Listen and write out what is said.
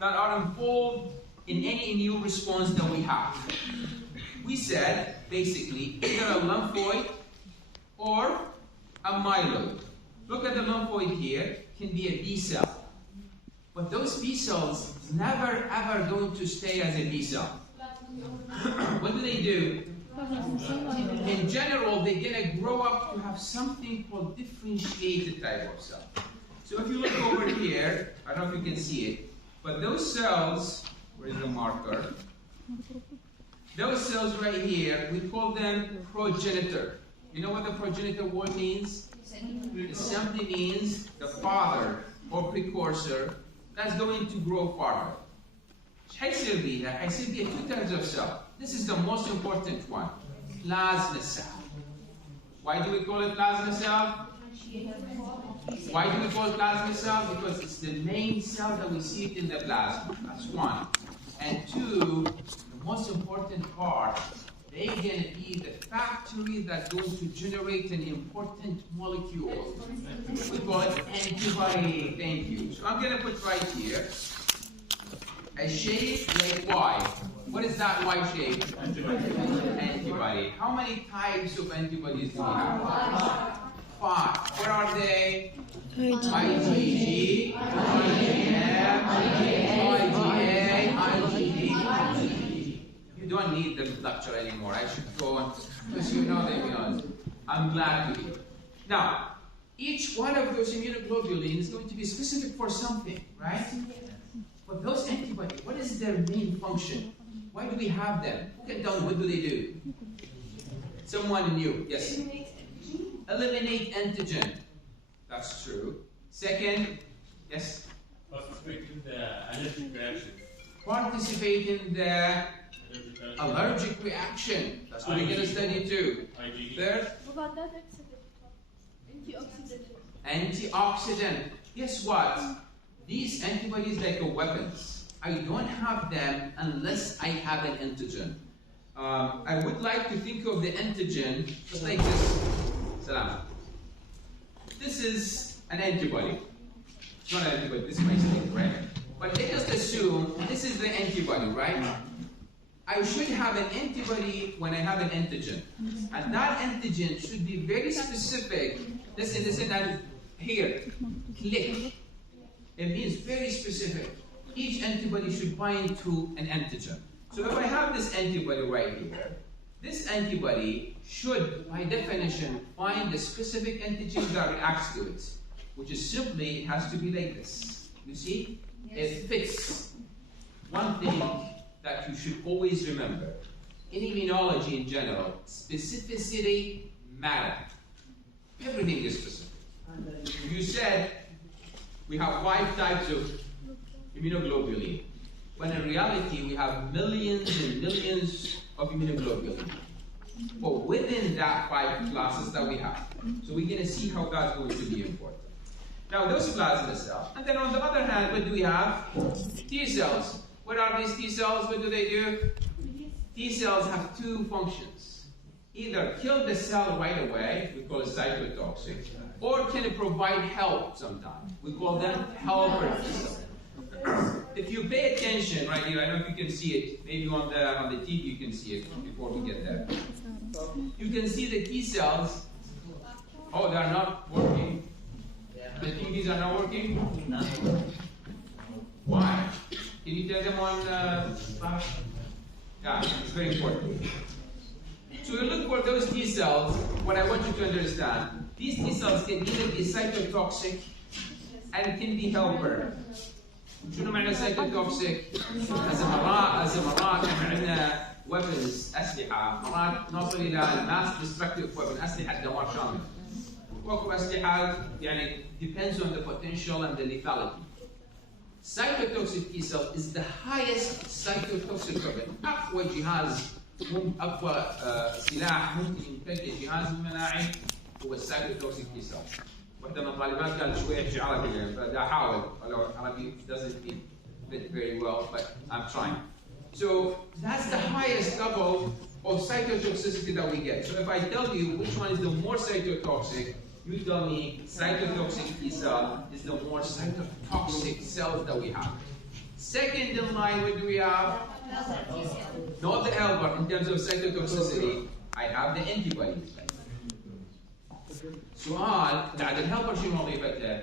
that are involved in any immune response that we have. We said, basically, either a lymphoid or a myeloid. Look at the lymphoid here, can be a B cell. But those B cells never ever going to stay as a B cell. What do they do? In general, they're going to grow up to have something called differentiated type of cell. So if you look over here, I don't know if you can see it, but those cells, where is the marker? Those cells right here, we call them progenitor. You know what the progenitor word means? It simply means the father or precursor that's going to grow farther. حيصير بيها؟ حيصير بيها two types of cell. This is the most important one, plasma cell. Why do we call it plasma cell? Why do we call it plasma cell? Because it's the main cell that we see it in the plasma. That's one. And two, the most important part, they're going to be the factory that's going to generate an important molecule. We call it antibody. Thank you. So I'm going to put right here a shape like Y. What is that Y shape? Antibody. How many types of antibodies do we have? 5. What are they? IgG, IgM, IgA, IgD. You don't need the lecture anymore. I should go on, because you know them. I'm glad to hear. Now, each one of those immunoglobulins is going to be specific for something, right? But those antibodies, what is their main function? Why do we have them? Who can tell me what do they do? Someone new, yes? Eliminate antigen. That's true. Second, yes? Participate in the allergic reaction. Participate in the allergic reaction. That's what we're going to study too. Third? Antioxidant. Guess what? These antibodies like weapons. I don't have them unless I have an antigen. I would like to think of the antigen just like this. Salam. This is an antibody. It's not an antibody, this is my stick, right? But let's just assume this is the antibody, right? I should have an antibody when I have an antigen. And that antigen should be very specific. Listen, and here, click. It means very specific. Each antibody should bind to an antigen. So if I have this antibody right here, this antibody should, by definition, find the specific antigen that reacts to it, which is simply, it has to be like this. You see? Yes. It fits. One thing that you should always remember, in immunology in general, specificity matters. Everything is specific. You said we have 5 types of immunoglobulin, when in reality we have millions and millions of immunoglobulin. But within that 5 classes that we have, so we're going to see how that's going to be important. Now those plasma cells, and then on the other hand, what do we have? T cells. What are these T cells? What do they do? T cells have 2 functions. Either kill the cell right away, we call it cytotoxic, or can it provide help sometimes? We call them helper T cells. If you pay attention right here, I don't know if you can see it, maybe on the TV you can see it before we get there. You can see the T cells, oh, they're not working. The TVs are not working? No. Why? Can you tell them on yeah, it's very important. So you look for those T cells, what I want you to understand, these T cells can either be cytotoxic and can be helper. شنو معنى cytotoxic؟ مرات احنا عندنا weapons أسلحة، مرات نوصل إلى mass destructive weapon، أسلحة دمار شامل. وأكو أسلحة يعني depends on the potential and the lethality. Cytotoxic T cell is the highest cytotoxic weapon. أقوى جهاز أقوى سلاح ممكن ينتج الجهاز المناعي هو السايتوتوكسيك T cell. واحدة من الطالبات قالت شوية احكي عربي فبدي أحاول ولو عربي doesn't fit very well but I'm trying. So that's the highest level of cytotoxicity that we get. So if I tell you which one is the more cytotoxic, you tell me cytotoxic T cell is the more cytotoxic cells that we have. Second in line, what do we have? Not the L, but in terms of cytotoxicity, I have the antibody. سؤال بعد الهيلبر شنو وظيفته؟